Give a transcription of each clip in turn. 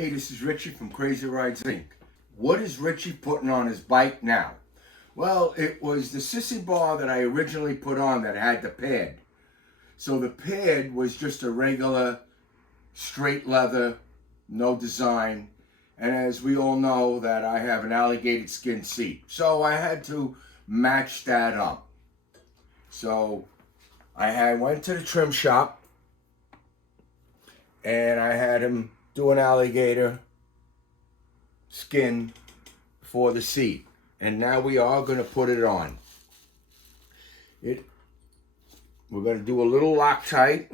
Hey, this is Richie from Crazy Ridez Inc. What is Richie putting on his bike now? Well, it was the sissy bar that I originally put on that had the pad. So the pad was just a regular straight leather, no design. And as we all know that I have an alligator skin seat. So I had to match that up. So I went to the trim shop and I had him do an alligator skin for the seat, and now we are going to put it on. We're going to do a little Loctite,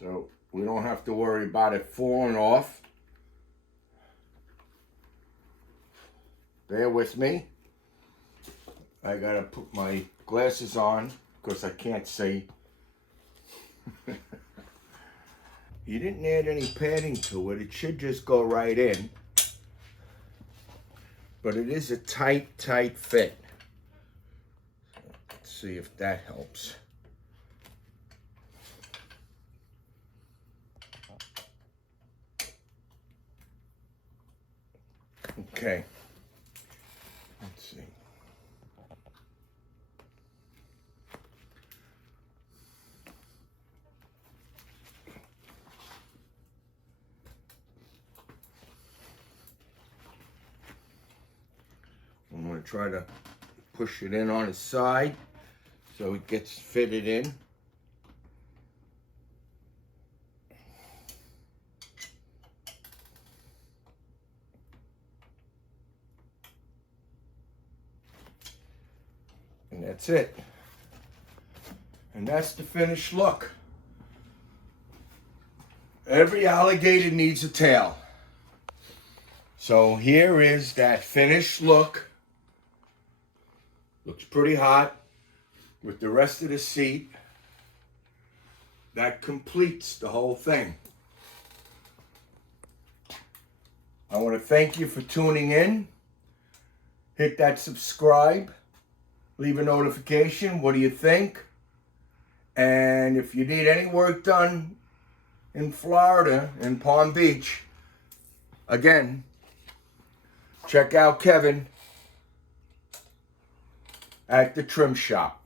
so we don't have to worry about it falling off. Bear with me. I gotta put my glasses on because I can't see. You didn't add any padding to it. It should just go right in. But it is a tight fit. Let's see if that helps. Okay. Let's see. I'm going to try to push it in on his side so it gets fitted in. And that's it. And that's the finished look. Every alligator needs a tail. So here is that finished look. Looks pretty hot with the rest of the seat. That completes the whole thing. I want to thank you for tuning in. Hit that subscribe. Leave a notification. What do you think? And if you need any work done in Florida, in Palm Beach, again, check out Kevin at the trim shop.